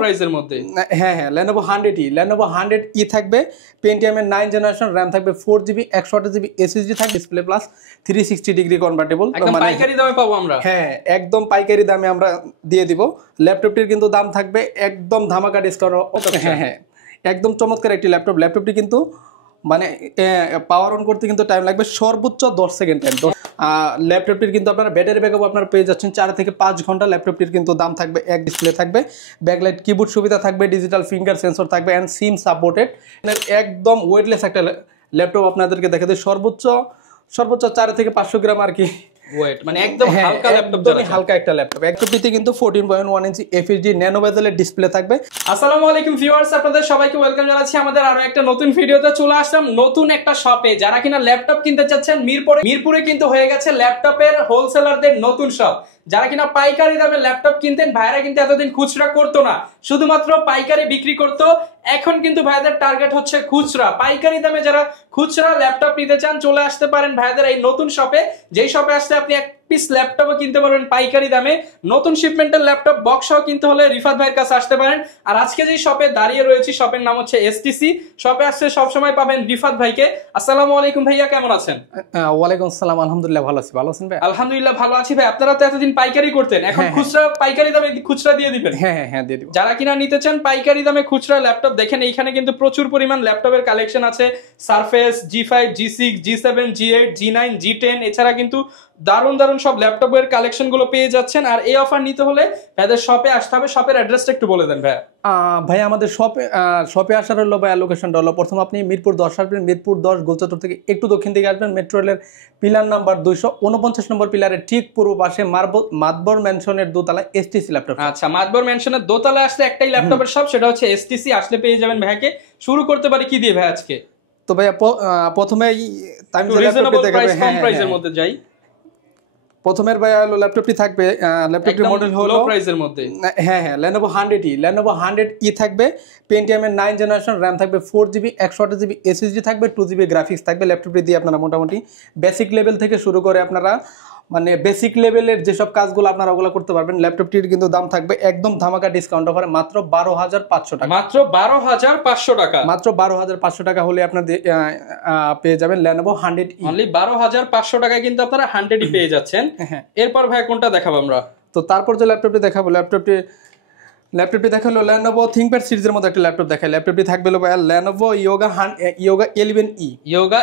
প্রাইসের মধ্যে। হ্যাঁ Lenovo 100E থাকবে, Pentium এর 9 জেনারেশন, RAM থাকবে 4GB, 128GB SSD থাকবে, ডিসপ্লে প্লাস 360 ডিগ্রি কনভার্টেবল। একদম পাইকারি দামে পাবো আমরা। হ্যাঁ একদম পাইকারি দামে আমরা দিয়ে দিব। ল্যাপটপটির কিন্তু দাম থাকবে একদম ধামাকা ডিসকাউন্ট। হ্যাঁ একদম চমৎকার একটি ল্যাপটপ। ল্যাপটপটি কিন্তু মানে পাওয়ার অন করতে কিন্তু টাইম লাগবে সর্বোচ্চ 10 সেকেন্ড টাইম। ল্যাপটপটির কিন্তু আপনারা ব্যাটারি ব্যাকআপ আপনারা পেয়ে যাচ্ছেন 4 থেকে 5 ঘন্টা। ল্যাপটপটির কিন্তু দাম থাকবে, এক ডিসপ্লে থাকবে, ব্যাকলাইট কিবোর্ড সুবিধা থাকবে, ডিজিটাল ফিঙ্গার সেন্সর থাকবে অ্যান্ড সিম সাপোর্টেড। একদম ওয়েটলেস একটা ল্যাপটপ আপনাদেরকে দেখাতে, সর্বোচ্চ 4 থেকে 500 গ্রাম আর কি ওয়েট, মানে একদম হালকা ল্যাপটপ, হালকা একটা ল্যাপটপ। ল্যাপটপটিতে কিন্তু 14.1 ইঞ্চি FHD ন্যানো বেজেলের ডিসপ্লে থাকবে। আসসালামু আলাইকুম ভিউয়ার্স, আপনাদের সবাইকে ওয়েলকাম জানাচ্ছি আমাদের আরো একটা নতুন ভিডিওতে। চলে আসলাম নতুন একটা শপে। যারা কিনা ল্যাপটপ কিনতে চাচ্ছেন, মিরপুরে কিন্তু হয়ে গেছে ল্যাপটপের হোলসেলারদের নতুন শপ। যারা কিনা পাইকারি দামে ল্যাপটপ কিনতেন, ভাইরা কিন্তু এতদিন খুচরা করতো না, শুধুমাত্র পাইকারি বিক্রি করতো। এখন কিন্তু ভাইদের টার্গেট হচ্ছে খুচরা। পাইকারি দামে যারা খুচরা ল্যাপটপ নিতে চান, চলে আসতে পারেন ভাইদের এই নতুন শপে। যেই শপে আসলে আপনি এক পিস ল্যাপটপও কিনতে পারবেন পাইকারি দামে। নতুন শিপমেন্টের ল্যাপটপ বক্সও কিনতে হলে রিফাত ভাইয়ের কাছে আসতে পারেন। আর আজকে যে শপে দাঁড়িয়ে রয়েছি, শপের নাম হচ্ছে STC। শপে আসলে সবসময় পাবেন রিফাত ভাইকে। আসসালামু আলাইকুম ভাইয়া, কেমন আছেন? ওয়ালাইকুম আসসালাম, আলহামদুলিল্লাহ ভালো আছি। ভালো আছেন ভাই? আলহামদুলিল্লাহ ভালো আছি ভাই। আপনারা তো এতদিন পাইকারি করতেন, এখন খুচরা পাইকারি দামে খুচরা দিয়ে দিবেন? হ্যাঁ দিয়ে দিব। যারা কিনা নিতে চান পাইকারি দামে খুচরা ল্যাপটপ, দেখেন এইখানে কিন্তু প্রচুর পরিমাণ ল্যাপটপের কালেকশন আছে। Surface, G5, G6, G7, G8, G9, G10, এছাড়া কিন্তু দারুণ সব ল্যাপটপের কালেকশন গুলো পেয়ে যাচ্ছেন। আর এই অফার নিতে হলে ভাইদের শপে আসতে হবে। শপের অ্যাড্রেসটা একটু বলে দেন ভাই। ভাই আমাদের শপে আসার হলো ভাই লোকেশনটা হলো, প্রথম আপনি মিরপুর 10 আসবেন। মিরপুর 10 গোলচত্বর থেকে একটু দক্ষিণ দিকে আসবেন, মেট্রো রেলের পিলার নাম্বার 249 নম্বর পিলারের ঠিক পূর্ব পাশে মাতবর ম্যানশনের দোতলায় STC ল্যাপটপ। আচ্ছা, মাতবর ম্যানশনের দোতলায় আসলে একটাই ল্যাপটপের শপ, সেটা হচ্ছে STC। আসলে পেয়ে যাবেন ভাইকে। শুরু করতে পারি কি দিয়ে ভাই আজকে? তো ভাইয়া প্রথমেই প্রাইসের মধ্যে যাই। প্রথমের ভাইয়া হলো ল্যাপটপটি থাকবে, ল্যাপটপটির মডেল হলো লো প্রাইসের মধ্যে। হ্যাঁ Lenovo 100E থাকবে, Pentium এর 9 জেনারেশন, RAM থাকবে 4GB, 128GB SSD থাকবে, 2GB গ্রাফিক্স থাকবে। ল্যাপটপটি দিয়ে আপনারা মোটামুটি বেসিক লেভেল থেকে শুরু করে আপনারা মানে বেসিক লেভেলের যেসব কাজগুলো আপনারা ওগুলো করতে পারবেন। ল্যাপটপটির কিন্তু দাম থাকবে একদম ধামাকা ডিসকাউন্ট অফারে মাত্র 12,500 টাকা। মাত্র 12,500 টাকা। মাত্র 12,500 টাকা হলে আপনারা পেয়ে যাবেন Lenovo 100E। অনলি 12,500 টাকায় কিন্তু আপনারা 100E পেয়ে যাচ্ছেন। এরপর ভাই কোনটা দেখাবো আমরা? তো তারপর যে ল্যাপটপটি দেখাবো, ল্যাপটপটি দেখালো Lenovo ThinkPad সিরিজের মধ্যে একটা ল্যাপটপ দেখায়। ল্যাপটপটি থাকবে Lenovo Yoga 11E। Yoga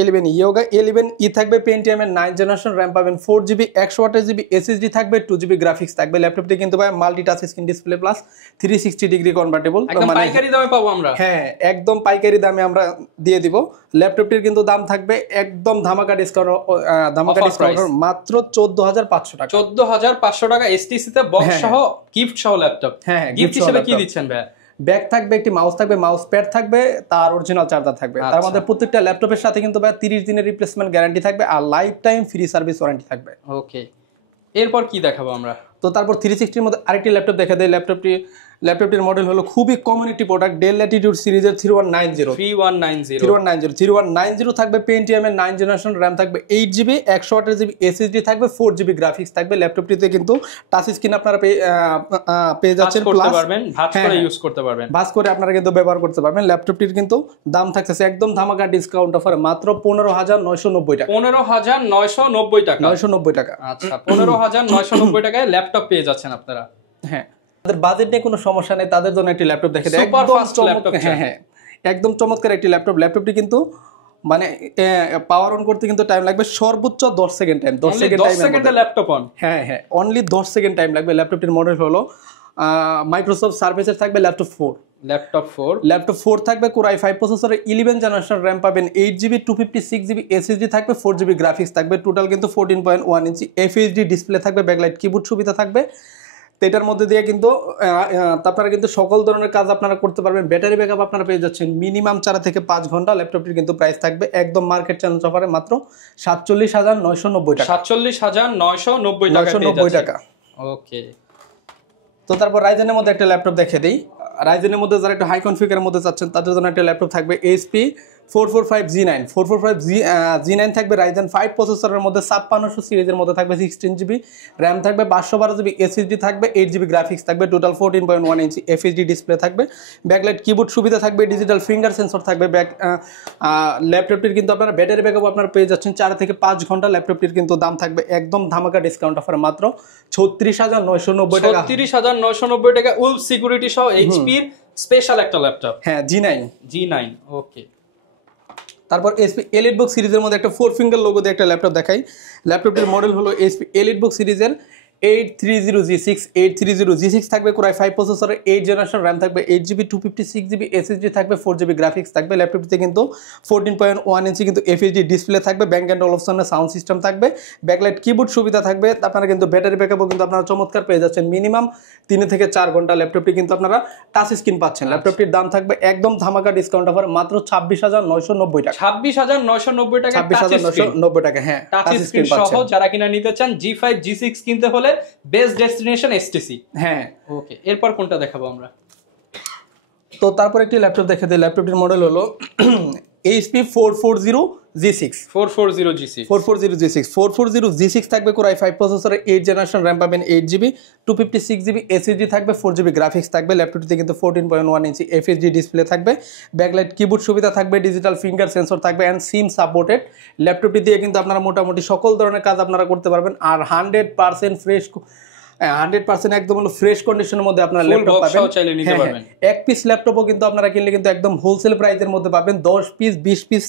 11E থাকবে, Pentium এর 9 জেনারেশন, RAM পাবেন 4GB, 128GB SSD থাকবে, 2GB গ্রাফিক্স থাকবে। ল্যাপটপটি কিন্তু ভাই multi touch screen display plus 360 degree convertible. একদম পাইকারি দামে পাবো আমরা। হ্যাঁ একদম পাইকারি দামে আমরা দিয়ে দিব। ল্যাপটপটির কিন্তু দাম থাকবে একদম ধামাকা ডিসকাউন্ট মাত্র 14,500 টাকা। 14,500 টাকা STC তে বক্স সহ, গিফট সহ ল্যাপটপ। হ্যাঁ গিফট হিসেবে কি দিচ্ছেন ভাই? ব্যাগ থাকবে, একটি মাউস থাকবে, মাউস প্যাড থাকবে, তার অরিজিনাল চার্জার থাকবে। তার মধ্যে প্রত্যেকটা ল্যাপটপের সাথে কিন্তু ভাই 30 দিনের রিপ্লেসমেন্ট গ্যারান্টি থাকবে আর lifetime free service warranty থাকবে। ওকে, এরপর কি দেখাবো আমরা? তো তারপর 360 এর মধ্যে আরেকটি ল্যাপটপ দেখা দেয়। ল্যাপটপটির মডেল হলো খুবই কমিউনিটি প্রোডাক্ট, ডেল ল্যাটিটিউড সিরিজের 3190 থাকবে, Pentium এর 9 জেনারেশন, RAM থাকবে 8GB, 128GB SSD থাকবে, 4GB গ্রাফিক্স থাকবে। ল্যাপটপটিতে কিন্তু টাচ স্ক্রিন আপনারা পেয়ে যাচ্ছেন, প্লাস ভাঁজ করে ইউজ করতে পারবেন, ভাঁজ করে আপনারা কিন্তু ব্যবহার করতে পারবেন। ল্যাপটপটির কিন্তু দাম থাকতেছে একদম ধামাকা ডিসকাউন্ট অফারে মাত্র 15,990 টাকা। 15,990 টাকা। 990 টাকা। আচ্ছা, 15,990 টাকায় ল্যাপটপ পেয়ে যাচ্ছেন আপনারা। হ্যাঁ, তাদের বাজেট নিয়ে কোনো সমস্যা নেই, তাদের জন্য একটি ল্যাপটপ দেখে দেয়। একদম চমৎকার একটি ল্যাপটপ। ল্যাপটপটি কিন্তু মানে পাওয়ার অন করতে কিন্তু টাইম লাগবে সর্বোচ্চ 10 সেকেন্ড টাইম। 10 সেকেন্ডে ল্যাপটপ অন। হ্যাঁ অনলি 10 সেকেন্ড টাইম লাগবে। ল্যাপটপটির মডেল হলো মাইক্রোসফট সার্ফেসের থাকবে ল্যাপটপ 4 থাকবে, Core i5 প্রসেসরের 11 জেনারেশন, RAM পাবেন 8GB, 256GB SSD থাকবে, 4GB গ্রাফিক্স থাকবে। টোটাল কিন্তু 14.1 ইঞ্চি FHD ডিসপ্লে থাকবে, ব্যাকলাইট কিবোর্ড সুবিধা থাকবে। তো এটার মধ্যে দিয়ে কিন্তু আপনারা কিন্তু সকল ধরনের কাজ আপনারা করতে পারবেন। ব্যাটারি ব্যাকআপ আপনারা পেয়ে যাচ্ছেন মিনিমাম 4 থেকে 5 ঘন্টা। ল্যাপটপটির কিন্তু প্রাইস থাকবে একদম মার্কেট চ্যালেঞ্জ অফারে মাত্র 47,990 টাকা। 47,990 টাকা। ওকে, তো তারপর রাইজেনের মধ্যে একটা ল্যাপটপ দেখে দিই। রাইজেনের মধ্যে যারা একটু হাই কনফিগারের মধ্যে চাচ্ছেন তাদের জন্য একটা ল্যাপটপ থাকবে HP 445 G9 থাকবে Ryzen 5 প্রসেসরের মধ্যে 5600 সিরিজের মধ্যে থাকবে 16GB RAM থাকবে 512GB SSD থাকবে 8GB গ্রাফিক্স থাকবে টোটাল 14.1 ইঞ্চি FHD ডিসপ্লে থাকবে ব্যাকলাইট কিবোর্ড সুবিধা থাকবে ডিজিটাল ফিঙ্গার সেন্সর থাকবে ল্যাপটপটির কিন্তু আপনারা ব্যাটারি ব্যাকআপ আপনারা পেয়ে যাচ্ছেন 4 থেকে 5 ঘন্টা ল্যাপটপটির কিন্তু দাম থাকবে একদম ধামাকা ডিসকাউন্ট অফার মাত্র 36990 টাকা 36990 টাকা উলফ সিকিউরিটি সহ HP এর স্পেশাল একটা ল্যাপটপ হ্যাঁ G9 ওকে তারপর HP EliteBook সিরিজের মধ্যে একটা 4 ফিঙ্গার লোগো দিয়ে একটা ল্যাপটপ দেখাই ল্যাপটপটির মডেল হলো HP EliteBook সিরিজের 830G6 থাকবে Core i5 প্রসেসরের 8 জেনারেশন RAM থাকবে 8GB 256GB SSD থাকবে 4GB গ্রাফিক্স থাকবে ল্যাপটপটিতে কিন্তু 14.1 ইঞ্চি কিন্তু FHD ডিসপ্লে থাকবে ব্যাংক অ্যান্ড অলপশনের সাউন্ড সিস্টেম থাকবে ব্যাকলাইট কিবোর্ড সুবিধা থাকবে আপনারা কিন্তু ব্যাটারি ব্যাকআপও কিন্তু আপনারা চমৎকার পেয়ে যাচ্ছেন মিনিমাম 3 থেকে 4 ঘন্টা ল্যাপটপটি কিন্তু আপনারা টাচ স্ক্রিন পাচ্ছেন ল্যাপটপটির দাম থাকবে একদম ধামাকা ডিসকাউন্ট অফার মাত্র 26990 টাকা 26990 টাকা 26990 টাকা হ্যাঁ টাচ স্ক্রিন সহ যারা কিনা নিতে চান G5 G6 কিনতে হলে বেস্ট ডেস্টিনেশন HTC হ্যাঁ ওকে এরপর কোনটা দেখাবো আমরা তো তারপর একটি ল্যাপটপ দেখে দিই ল্যাপটপটির মডেল হলো HP 440G6 থাকবে Core i5 প্রসেসরের 8 জেনারেশন RAM পাবেন 8GB 256GB SSD থাকবে 4GB গ্রাফিক্স থাকবে ল্যাপটপটিতে কিন্তু 14.1 ইঞ্চি FHD ডিসপ্লে থাকবে ব্যাকলাইট কিবোর্ড সুবিধা থাকবে ডিজিটাল ফিঙ্গার সেন্সর থাকবে এন্ড সিম সাপোর্টেড ল্যাপটপটি দিয়ে কিন্তু আপনারা মোটামুটি সকল ধরনের কাজ আপনারা করতে পারবেন আর 100% ফ্রেশ 100% একদম ফ্রেশ কন্ডিশনের মধ্যে আপনারা ল্যাপটপ পাবেন এক পিস ল্যাপটপও কিন্তু আপনারা কিনলে কিন্তু একদম হোলসেল প্রাইসের মধ্যে পাবেন 10 পিস 20 পিস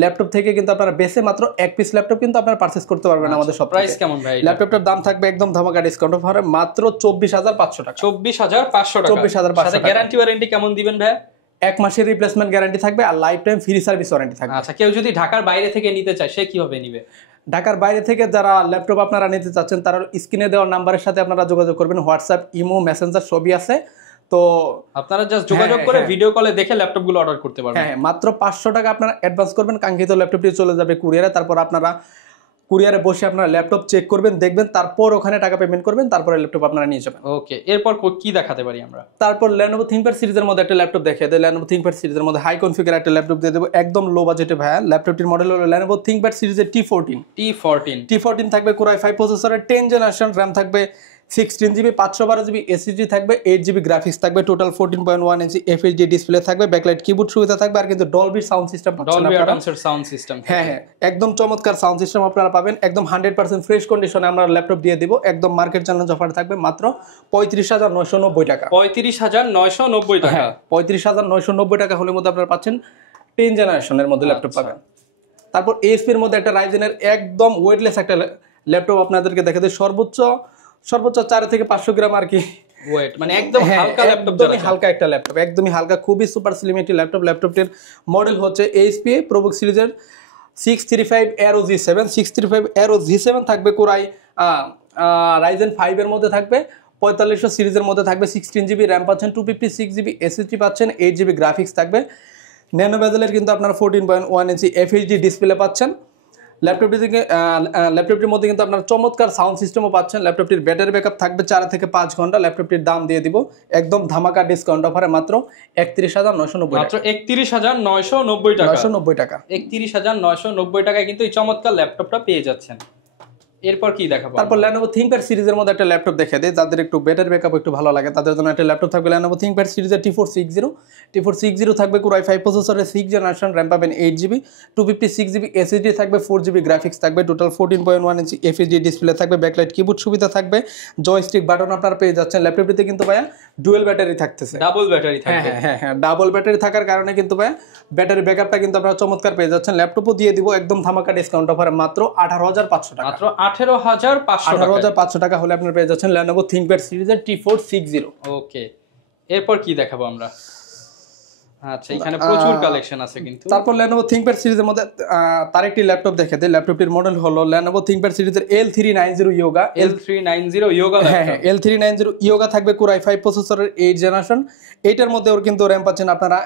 ল্যাপটপ থেকে কিন্তু আপনারা বেশি মাত্র এক পিস ল্যাপটপ কিন্তু আপনারা পারচেজ করতে পারবেন আমাদের সব প্রাইস কেমন ভাই ল্যাপটপটার দাম থাকবে একদম ধামাকা ডিসকাউন্ট অফারে মাত্র 24500 টাকা 24500 টাকা 24500 সাথে গ্যারান্টি ওয়ারেন্টি কেমন দিবেন ভাই এক মাসের রিপ্লেসমেন্ট গ্যারান্টি থাকবে আর lifetime free service warranty থাকবে আচ্ছা কেউ যদি ঢাকার বাইরে থেকে নিতে চায় সে কিভাবে নিবে ঢাকার বাইরে থেকে যারা ল্যাপটপ আপনারা নিতে চাচ্ছেন তারা স্ক্রিনে দেওয়া নাম্বারের সাথে আপনারা যোগাযোগ করবেন হোয়াটসঅ্যাপ ইমো মেসেঞ্জার সবই আছে তো আপনারা জাস্ট যোগাযোগ করে ভিডিও কলে দেখে ল্যাপটপগুলো অর্ডার করতে পারবেন হ্যাঁ মাত্র 500 টাকা আপনারা অ্যাডভান্স করবেন কাঙ্ক্ষিত ল্যাপটপটি চলে যাবে কুরিয়ারে তারপর আপনারা কুরিয়ারে বসে আপনারা ল্যাপটপ চেক করবেন দেখবেন তারপর ওখানে টাকা পেমেন্ট করবেন তারপরে ল্যাপটপ আপনারা নিয়ে যাবেন ওকে এরপর কি দেখাতে পারি আমরা তারপর Lenovo ThinkPad সিরিজের মধ্যে একটা ল্যাপটপ দেখিয়ে দেয় Lenovo ThinkPad সিরিজের মধ্যে হাই কনফিগার একটা ল্যাপটপ দিয়ে দেবো একদম লো বাজেটে ভাইয়া ল্যাপটপটির মডেল হলো Lenovo ThinkPad সিরিজের T14 থাকবে Core i5 প্রসেসরের 10 জেনারেশন RAM থাকবে 16GB 512GB SSD থাকবে 8GB গ্রাফিক্স থাকবে টোটাল 14.1 ইঞ্চি FHD ডিসপ্লে থাকবে ব্যাকলাইট কিবোর্ড সুবিধা থাকবে আর কিন্তু ডলবি সাউন্ড সিস্টেম পাচ্ছেন আপনারা সাউন্ড সিস্টেম হ্যাঁ একদম চমৎকার সাউন্ড সিস্টেম আপনারা পাবেন একদম 100% ফ্রেশ কন্ডিশনে আমরা ল্যাপটপ দিয়ে দিব একদম মার্কেট চ্যালেঞ্জ অফার থাকবে মাত্র 35990 টাকা 35990 টাকা 35990 টাকা হলে মধ্যে আপনারা পাচ্ছেন 10 জেনারেশনের মধ্যে ল্যাপটপ পাবেন তারপর ASP এর মধ্যে একটা রাইজেনের একদম ওয়েটলেস একটা ল্যাপটপ আপনাদেরকে দেখাতে সর্বোচ্চ 4 থেকে 500 গ্রাম আর কি ওয়েট মানে একদম হালকা ল্যাপটপ একদমই হালকা একটা ল্যাপটপ একদমই হালকা খুবই সুপার স্লিম একটি ল্যাপটপটির মডেল হচ্ছে HP ProBook সিরিজের 635 Aero G7 থাকবে Core i Ryzen 5 এর মধ্যে থাকবে 4500 সিরিজের মধ্যে থাকবে 16GB RAM পাচ্ছেন 256GB SSD পাচ্ছেন 8GB গ্রাফিক্স থাকবে ন্যানো বেজেলের কিন্তু আপনারা 14.1 ইঞ্চি FHD ডিসপ্লে পাচ্ছেন ল্যাপটপটির মধ্যে কিন্তু আপনারা চমৎকার সাউন্ড সিস্টেমও পাচ্ছেন ল্যাপটপটির ব্যাটারি ব্যাকআপ থাকবে 4 থেকে 5 ঘন্টা ল্যাপটপটির দাম দিয়ে দিব একদম ধামাকা ডিসকাউন্ট অফারে মাত্র 31990 মাত্র 31990 টাকা 990 টাকা 31990 টাকায় কিন্তু এই চমৎকার ল্যাপটপটা পেয়ে যাচ্ছেন এরপর কি দেখাবো তারপর Lenovo ThinkPad সিরিজের মধ্যে একটা ল্যাপটপ দেখিয়ে দেই যাদের একটু ব্যাটারি ব্যাকআপ একটু ভালো লাগে তাদের জন্য একটা ল্যাপটপ থাকবে Lenovo ThinkPad সিরিজের T460 থাকবে Core i5 প্রসেসরের 6 জেনারেশন RAM পাবেন 8GB 256GB SSD থাকবে 4GB গ্রাফিক্স থাকবে টোটাল 14.1 ইঞ্চি FHD ডিসপ্লে থাকবে ব্যাকলাইট কিবোর্ড সুবিধা থাকবে জয়স্টিক বাটন আপনারা পেয়ে যাচ্ছেন ল্যাপটপটিতে কিন্তু ভাইয়া ডুয়াল ব্যাটারি থাকতেছে ডাবল ব্যাটারি থাকবে হ্যাঁ ডাবল ব্যাটারি থাকার কারণে কিন্তু ভাইয়া ব্যাটারি ব্যাকআপটা কিন্তু আপনারা চমৎকার পেয়ে যাচ্ছেন ল্যাপটপও দিয়ে দিব একদম ধামাকা ডিসকাউন্ট অফারে মাত্র 18500 টাকা মাত্র 18500 টাকা হলে আপনারা পেয়ে যাচ্ছেন Lenovo ThinkPad সিরিজের T460 ওকে এরপর কি দেখাবো আমরা আচ্ছা এখানে প্রচুর কালেকশন আছে কিন্তু তারপর Lenovo ThinkPad সিরিজের মধ্যে তার একটি ল্যাপটপ দেখে দেই ল্যাপটপটির মডেল হলো Lenovo ThinkPad সিরিজের L390 Yoga হ্যাঁ L390 Yoga থাকবে Core i5 প্রসেসরের 8 জেনারেশন এইটার মধ্যে ওর কিন্তু RAM পাচ্ছেন আপনারা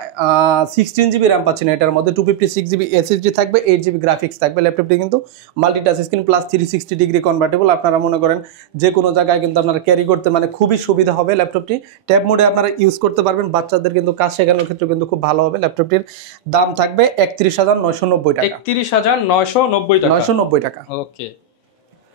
16GB RAM পাচ্ছেন এটার মধ্যে 256GB SSD থাকবে 8GB গ্রাফিক্স থাকবে ল্যাপটপটি কিন্তু multi touch screen plus 360 degree convertible আপনারা মনে করেন যে কোনো জায়গায় কিন্তু আপনারা ক্যারি করতে মানে খুবই সুবিধা হবে ল্যাপটপটি ট্যাব মোডে আপনারা ইউজ করতে পারবেন বাচ্চাদের কিন্তু কাজ শেখানোর ক্ষেত্রে কিন্তু কিন্তু খুব ভালো হবে। ল্যাপটপটির দাম থাকবে 31,990 টাকা। 31,990 টাকা। 990 টাকা। ওকে,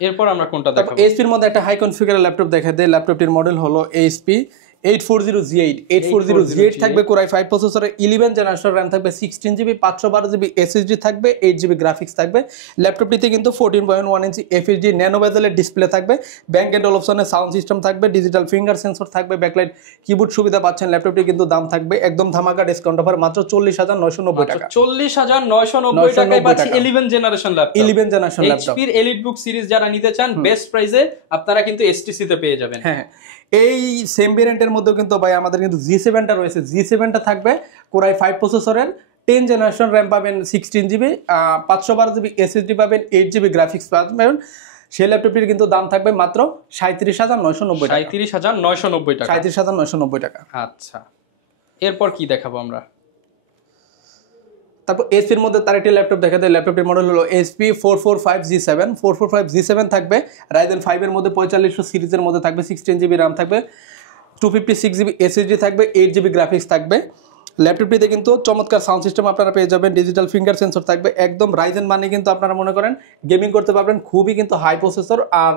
এরপর আমরা কোনটা দেখাবো? এইচপির মধ্যে একটা হাই কনফিগারের ল্যাপটপ দেখা দেয়। ল্যাপটপটির মডেল হলো এইচপি 840G8। 840G8 থাকবে Core i5 প্রসেসরে, 11 জেনারেশন RAM থাকবে, 16GB 512GB SSD থাকবে, 8GB গ্রাফিক্স থাকবে। ল্যাপটপটিতে কিন্তু 14.1 ইঞ্চি FHD ন্যানো বেজেলের ডিসপ্লে থাকবে, ব্যাংক এন্ড অপশনের সাউন্ড সিস্টেম থাকবে, ডিজিটাল ফিঙ্গার সেন্সর থাকবে, ব্যাকলাইট কিবোর্ড সুবিধা পাচ্ছেন। ল্যাপটপটি কিন্তু দাম থাকবে একদম ধামাকা ডিসকাউন্ট অফার মাত্র 40,990 টাকা। 40,990 টাকায় পাচ্ছি 11 জেনারেশন ল্যাপটপ। 11 জেনারেশন ল্যাপটপ এইচপির এলিটবুক সিরিজ যারা নিতে চান বেস্ট প্রাইসে আপনারা কিন্তু এসটিসি তে পেয়ে যাবেন। হ্যাঁ, এই সেম ভেরিয়েন্টের মধ্যেও কিন্তু ভাই আমাদের কিন্তু G7টা রয়েছে। G7টা থাকবে Core i5 প্রসেসরের, 10 জেনারেশন RAM পাবেন, 16GB 512GB SSD পাবেন, 8GB গ্রাফিক্স পাবেন। সেই ল্যাপটপটির কিন্তু দাম থাকবে মাত্র 37,990 টাকা। 37,990 টাকা। 37,990 টাকা। আচ্ছা, এরপর কি দেখাবো আমরা? তারপর এইচপির মধ্যে তার একটি ল্যাপটপ দেখা দেয়। ল্যাপটপটির মডেল হলো HP 445G7। 445G7 থাকবে Ryzen 5 এর মধ্যে 4500 সিরিজের মধ্যে থাকবে, 16GB RAM থাকবে, 256GB SSD থাকবে, 8GB গ্রাফিক্স থাকবে। ল্যাপটপটিতে কিন্তু চমৎকার সাউন্ড সিস্টেম আপনারা পেয়ে যাবেন, ডিজিটাল ফিঙ্গার সেন্সর থাকবে। একদম রাইজেন মানে কিন্তু আপনারা মনে করেন গেমিং করতে পারবেন, খুবই কিন্তু হাই প্রসেসর। আর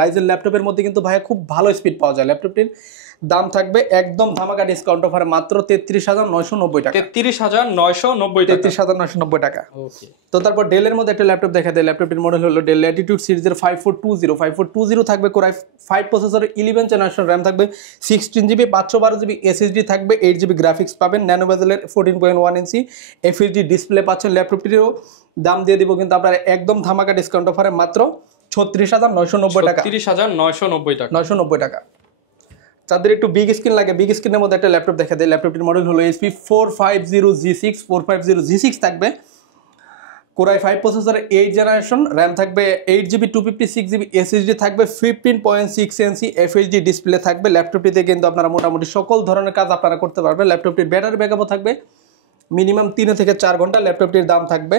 রাইজেন ল্যাপটপের মধ্যে কিন্তু ভাইয়া খুব ভালো স্পিড পাওয়া যায়। ল্যাপটপটির দাম থাকবে একদম ধামাকা ডিসকাউন্ট অফারে মাত্র 33,990 টাকা। 33,990 টাকা। 33,990 টাকা। ওকে, তো তারপর ডেলের মধ্যে একটা ল্যাপটপ দেখা দেয়। ল্যাপটপটির মডেল হলো ডেল ল্যাটিটিউড সিরিজের 5420। 5420 থাকবে Core i5 প্রসেসরে, 11 জেনারেশন RAM থাকবে, 16GB 512GB SSD থাকবে, 8GB গ্রাফিক্স পাবেন, ন্যানো বেজেলের 14.1 ইঞ্চি FHD ডিসপ্লে পাচ্ছেন। ল্যাপটপটিরও দাম দিয়ে দিব কিন্তু আপনারা একদম ধামাকা ডিসকাউন্ট অফারে মাত্র 36,990 টাকা। 36,990 টাকা। 990 টাকা। যাদের একটু বিগ স্ক্রিন লাগে, বিগ স্ক্রিনের মধ্যে একটা ল্যাপটপ দেখা দেয়। ল্যাপটপটির মডেল হলো HP 450G6। 450G6 থাকবে Core i5 প্রসেসরে, 8 জেনারেশন RAM থাকবে, 8GB 256GB SSD থাকবে, 15.6 ইঞ্চি FHD ডিসপ্লে থাকবে। ল্যাপটপটিতে কিন্তু আপনারা মোটামুটি সকল ধরনের কাজ আপনারা করতে পারবেন। ল্যাপটপটির ব্যাটারি ব্যাকআপও থাকবে মিনিমাম 3 থেকে 4 ঘন্টা। ল্যাপটপটির দাম থাকবে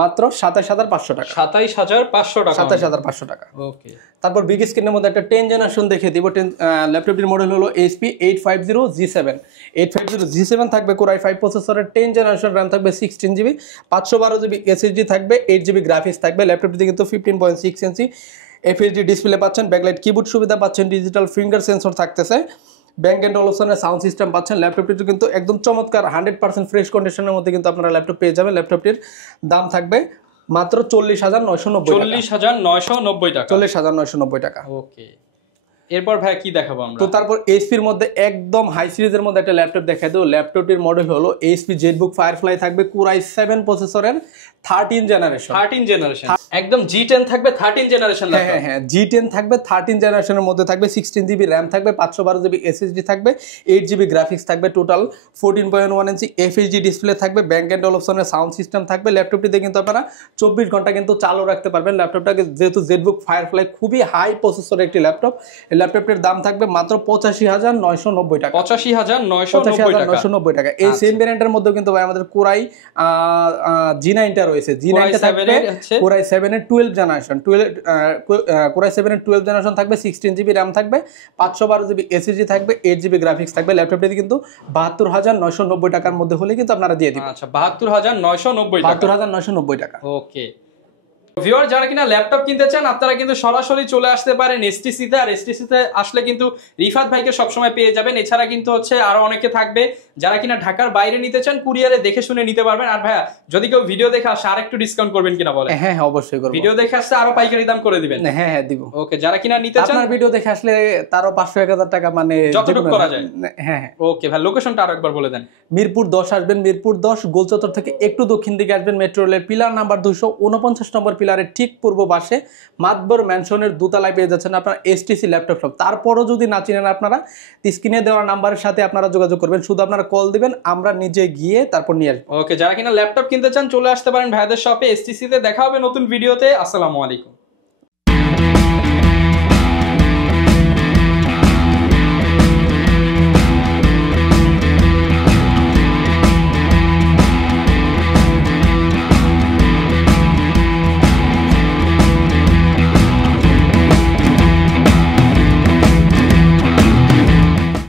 মাত্র 27,500 টাকা। 27,500 টাকা। 27,500 টাকা। ওকে, তারপর বিগ স্ক্রিনের মধ্যে একটা 10 জেনারেশন দেখে দিব। ল্যাপটপটির মডেল হলো HP 850G7। 850G7 থাকবে Core i5 প্রসেসরের, 10 জেনারেশন RAM থাকবে, 16GB 512GB SSD থাকবে, 8GB গ্রাফিক্স থাকবে। ল্যাপটপটিতে কিন্তু 15.6 ইঞ্চি FHD ডিসপ্লে পাচ্ছেন, ব্যাকলাইট কিবোর্ড সুবিধা পাচ্ছেন, ডিজিটাল ফিঙ্গার সেন্সর থাকতেছে, ব্যাংক এন্ড অপশনের সাউন্ড সিস্টেম পাচ্ছেন। ল্যাপটপটি কিন্তু একদম চমৎকার 100% ফ্রেশ কন্ডিশনের মধ্যে কিন্তু আপনারা ল্যাপটপ পেয়ে যাবেন। ল্যাপটপটির দাম থাকবে মাত্র 40,990 টাকা। 40,990 টাকা। 40,990 টাকা। ওকে, এরপর ভাই কি দেখাবো আমরা? তো তারপর এইচপির মধ্যে একদম হাই সিরিজের মধ্যে একটা ল্যাপটপ দেখাই দেবো। ল্যাপটপটির মডেল হলো HP ZBook Firefly থাকবে Core i7 প্রসেসরের, 13 জেনারেশন। 13 জেনারেশন, একদম G10 থাকবে, 13 জেনারেশন ল্যাপটপ। হ্যাঁ হ্যাঁ, G10 থাকবে, 13 জেনারেশনের মধ্যে থাকবে, 16GB RAM থাকবে, 512GB SSD থাকবে, 8GB গ্রাফিক্স থাকবে, টোটাল 14.1 ইঞ্চি FHD ডিসপ্লে থাকবে, ব্যাংক এন্ড অপশনের সাউন্ড সিস্টেম থাকবে। ল্যাপটপটিতে কিন্তু আপনারা 24 ঘন্টা কিন্তু চালু রাখতে পারবেন। ল্যাপটপটাকে যেহেতু ZBook Firefly খুবই হাই প্রসেসরের একটি ল্যাপটপ, এই ল্যাপটপটির দাম থাকবে মাত্র 85,990 টাকা। 85,990 টাকা। এই সেম ভেরিয়েন্টের মধ্যে কিন্তু ভাই আমাদের Core i G9টা রয়েছে। G9টা থাকবে Core i7 এর 12 জেনারেশন। Core i7 এর 12 জেনারেশন থাকবে, 16GB RAM থাকবে, 512GB SSD থাকবে, 8GB গ্রাফিক্স থাকবে। ল্যাপটপটিতে কিন্তু 72,990 টাকার মধ্যে হলে কিন্তু আপনারা দিয়ে দিবেন। আচ্ছা, 72,990 টাকা। 72,990 টাকা। ওকে ভিউয়ার, যারা কিনা ল্যাপটপ কিনতে চান আপনারা কিন্তু সরাসরি চলে আসতে পারেন এসটিসি তে। আর এসটিসি তে আসলে কিন্তু রিফাত ভাইকে সবসময় পেয়ে যাবেন। এছাড়া কিন্তু আরো অনেকে থাকবে যারা কিনা ঢাকার বাইরে নিতে চান, কুরিয়ারে দেখে শুনে নিতে পারবেন। আর ভাইয়া যদি কেউ ভিডিও দেখে আসে আর একটু ডিসকাউন্ট করবেন কিনা বলেন? হ্যাঁ হ্যাঁ, অবশ্যই করব। ভিডিও দেখে আসলে আরো পাইকারি দাম করে দিবেন? হ্যাঁ হ্যাঁ, দিব। ওকে, যারা কিনা নিতে চান আপনার ভিডিও দেখে আসলে তারও 500-1000 টাকা মানে যতটুকু করা যায়। হ্যাঁ হ্যাঁ। ওকে ভাই, লোকেশনটা আরো একবার বলে দেন। মিরপুর 10 আসবেন, মিরপুর 10 গোলচত্বর থেকে একটু দক্ষিণ দিকে আসবেন, মেট্রো রেলের পিলার নাম্বার 249 নম্বর পিলারের ঠিক পূর্ব পাশে মাতবর ম্যানশনের দোতলায় পেয়ে যাচ্ছেন আপনারা এসটিসি ল্যাপটপ শপ। তারপরও যদি না চিনেন আপনারা স্ক্রিনে দেওয়া নাম্বারের সাথে আপনারা যোগাযোগ করবেন, শুধু আপনারা কল দিবেন, আমরা নিজে গিয়ে তারপর নিয়ে আসবো। ওকে, যারা কিনা ল্যাপটপ কিনতে চান চলে আসতে পারেন ভাইয়াদের শপে এসটিসি তে। দেখা হবে নতুন ভিডিওতে। আসসালামু আলাইকুম।